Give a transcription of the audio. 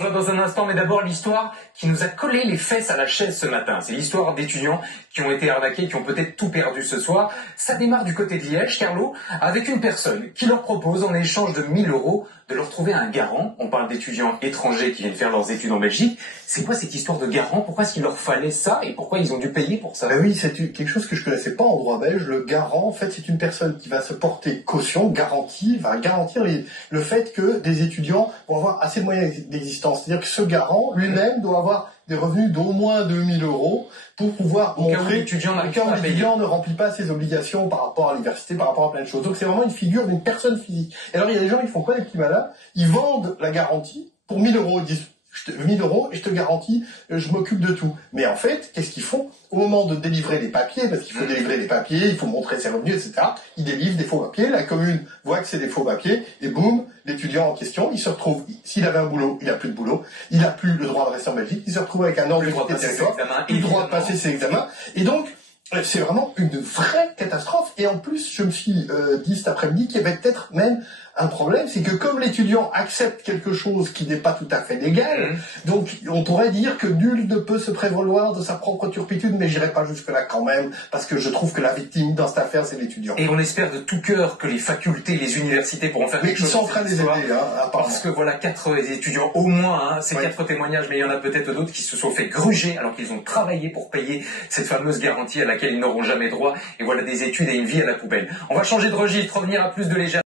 Dans un instant, mais d'abord l'histoire qui nous a collé les fesses à la chaise ce matin. C'est l'histoire d'étudiants qui ont été arnaqués, qui ont peut-être tout perdu ce soir. Ça démarre du côté de Liège, Carlo, avec une personne qui leur propose, en échange de 1 000 €, de leur trouver un garant. On parle d'étudiants étrangers qui viennent faire leurs études en Belgique. C'est quoi cette histoire de garant? Pourquoi est-ce qu'il leur fallait ça et pourquoi ils ont dû payer pour ça? Ben oui, c'est quelque chose que je connaissais pas en droit belge. Le garant, en fait, c'est une personne qui va se porter caution, garantie, va garantir le fait que des étudiants vont avoir assez de moyens d'existence. C'est-à-dire que ce garant lui-même doit avoir des revenus d'au moins 2 000 € pour pouvoir montrer l'étudiant ne remplit pas ses obligations par rapport à l'université, par rapport à plein de choses. Donc c'est vraiment une figure d'une personne physique. Et alors il y a des gens qui font quoi, les petits malins? Ils vendent la garantie pour 1 000 €. Ils disent 1 000 € et je te garantis, je m'occupe de tout. Mais en fait, qu'est-ce qu'ils font? Au moment de délivrer les papiers, parce qu'il faut délivrer les papiers, il faut montrer ses revenus, etc., ils délivrent des faux papiers, la commune voit que c'est des faux papiers, et boum, l'étudiant en question, il se retrouve, s'il avait un boulot, il n'a plus de boulot, il n'a plus le droit de rester en Belgique, il se retrouve avec un ordre de quitter le territoire, le droit de passer ses examens, et donc, c'est vraiment une vraie catastrophe. Et en plus, je me suis dit cet après-midi qu'il y avait peut-être même un problème, c'est que comme l'étudiant accepte quelque chose qui n'est pas tout à fait légal, donc on pourrait dire que nul ne peut se prévaloir de sa propre turpitude, mais j'irai pas jusque-là quand même, parce que je trouve que la victime dans cette affaire, c'est l'étudiant. Et on espère de tout cœur que les facultés, les universités pourront faire quelque chose. Mais ils sont en train de les aider, parce que voilà, 4 étudiants au moins, c'est 4 témoignages, mais il y en a peut-être d'autres qui se sont fait gruger alors qu'ils ont travaillé pour payer cette fameuse garantie à laquelle ils n'auront jamais droit. Et voilà des études et une vie à la poubelle. On va changer de registre, revenir à plus de légèreté.